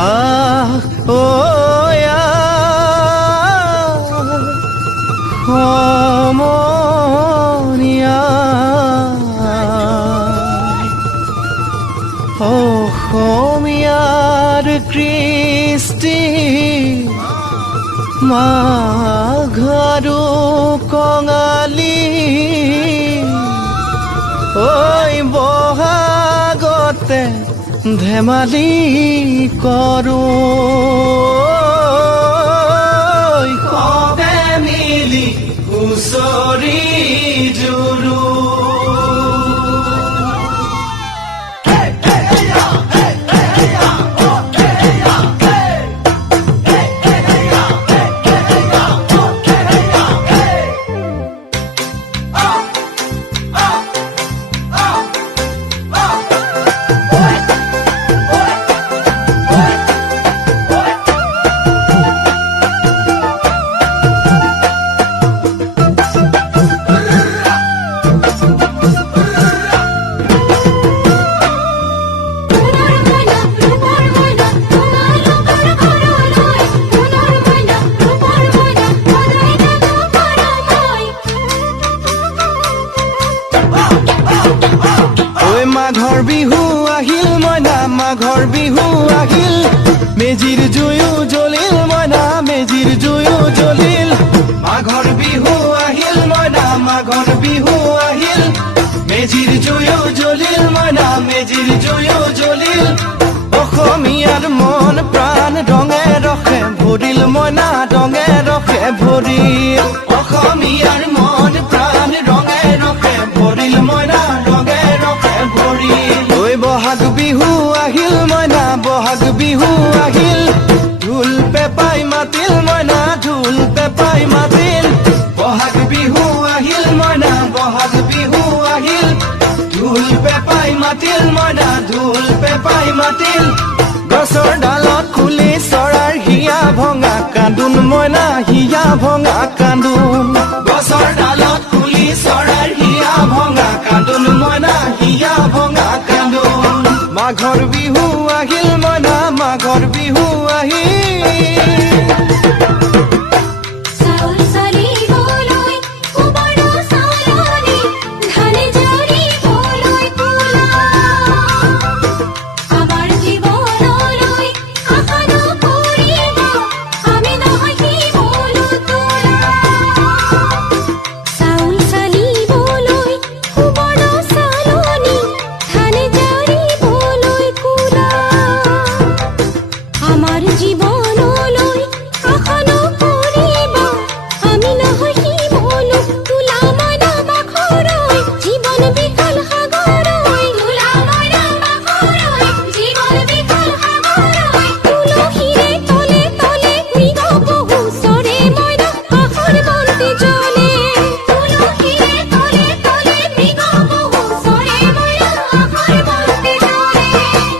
আহ ও সমনীয়া অসমীয়াৰ কৃষ্টি মাঘ আৰু কঙালী ঐ বহাগতে ধেমালি কৰোঁ কবে মিলি হুঁচৰি জুৰো মাঘৰ বিহু আহিল মইনা মাঘৰ বিহু আহিল মেজিৰ জুয়ো জ্বলিল মইনা মেজিৰ জুয়ো জ্বলিল মাঘৰ বিহু আহিল মইনা মাঘৰ বিহু আহিল মেজিৰ জুয়ো জ্বলিল মইনা মেজিৰ জুয়ো জ্বলিল অসমীয়াৰ মন প্ৰাণ ৰঙে ৰসে ভৰিল মইনা ৰঙে ৰসে ভৰিল অসমীয়াৰ মন প্ৰাণ ৰঙে ৰসে ভৰিল মইনা ৰঙে ৰসে ঐ বহাগ বিহু আহিল মইনা বহাগ বিহু আহিল ঢোল পেপাই মাতিল মইনা ঢোল পেপাই মাতিল বহাগ বিহু আহিল মইনা বহাগ বিহু আহিল ঢোল পেপাই মাতিল মইনা ঢোল পেপাই মাতিল গছৰ ডালত খুলি চৰাৰ হিয়া ভঙা কান্দোন মইনা হিয়া ভঙা কান্দোন গছৰ ডালত খুলি চৰাৰ হিয়া ভঙা কান্দোন মইনা হিয়া ভঙা কান্দোন মাঘৰ বিহু আহিল মইনা মাঘৰ বিহু আহিল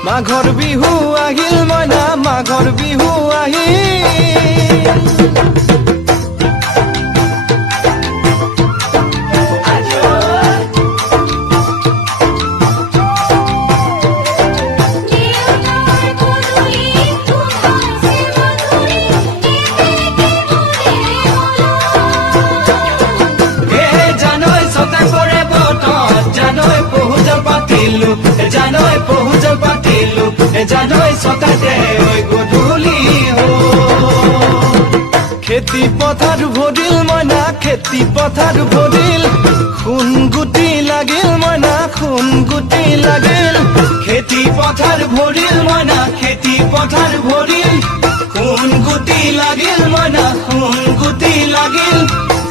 মাঘৰ বিহু আহিল মইনা মাঘৰ বিহু আহিল জানৈ ছটা কৰে বতত জানৈ পহুজল পাতিলো জানৈ পহুজল পাতিলো জানৈ ছটাতে ঐ গধূলি খেতি পথাৰ ভৰিল মইনা খেতি পথাৰ ভৰিল সোণ গুটি লাগিল মইনা সোণ গুটি লাগিল খেতি পথাৰ ভৰিল মইনা খেতি পথাৰ ভৰিল সোণ গুটি লাগিল মইনা সোণ গুটি লাগিল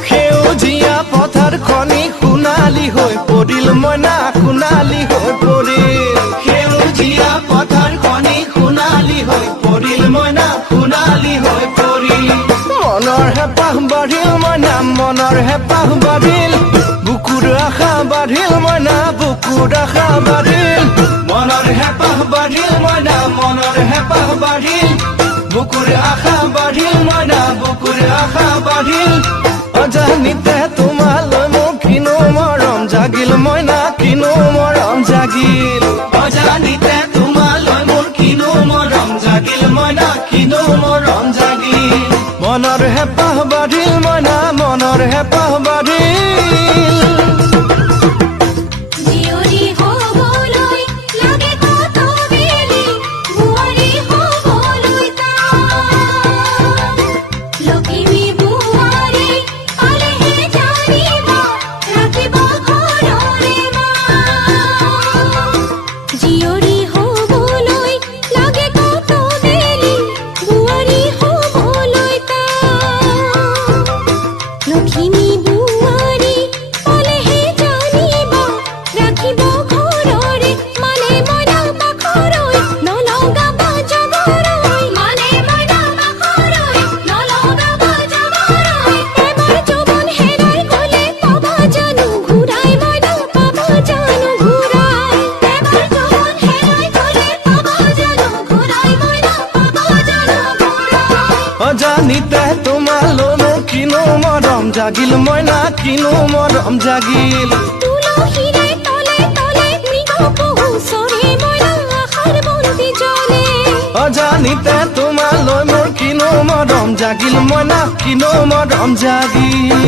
সেউজীয়া পথাৰ খনি সোণালী হৈ পৰিল মইনা সোণালী হৈ পৰিল সেউজীয়া পথাৰ খনি সোণালী হৈ পৰিল মইনা সোণালী হৈ পৰিল মনৰ হেঁপাহ বাঢ়িল মইনা মনৰ হেঁপাহ বাঢ়িল বুকুৰ আশা বাঢ়িল মইনা বুকুৰ আশা বাঢ়িল মনৰ হেঁপাহ বাঢ়িল মইনা মনৰ হেঁপাহ বাঢ়িল বুকুৰ আশা বাঢ়িল মইনা বুকুৰ আশা বাঢ়িল অজানিতে তোমালৈ মোৰ কিনো মৰম জাগিল মইনা কিনো মৰম জাগিল অজানিতে তোমালৈ মোৰ কিনো মৰম জাগিল মনৰ হেঁপাহ বাঢ়িল মইনা মনৰ হেঁপাহ বাঢ়িল জীয়ৰী হ'বলৈ লাগে কত বেলি বোৱাৰী হ'বলৈ টান লখিমী বোৱাৰী পালেহে জানিব ৰাখিব ঘৰৰে মান জীয়ৰী হ'বলৈ লাগে কত বেলি বোৱাৰী হ'বলৈ টান লখিমী বোৱাৰী পালেহে জানিব ৰাখিব ঘৰৰে মানে মইনা পাখৰৈ নলগাব জমৰৈ মানে মইনা পাখৰৈ নলগাব জমৰৈ এবাৰ যৌৱন হেৰাই গ'লে পাবা জানো ঘূৰাই মইনা পাবা জানো ঘূৰাই এবাৰ যৌৱন হেৰাই গ'লে পাবা জানো ঘূৰাই মইনা পাবা জানো ঘূৰাই অজানিতে তোমালৈ মোৰ কিনো মৰম জাগিল মইনা কিনো মৰম জাগিল তুলসীৰে তলে তলে মৃগ পহু চৰে মইনা আশাৰ বন্তি জ্বলে অজানিতে তোমালৈ মোৰ কিনো মৰম জাগিল মইনা কিনো মৰম জাগিল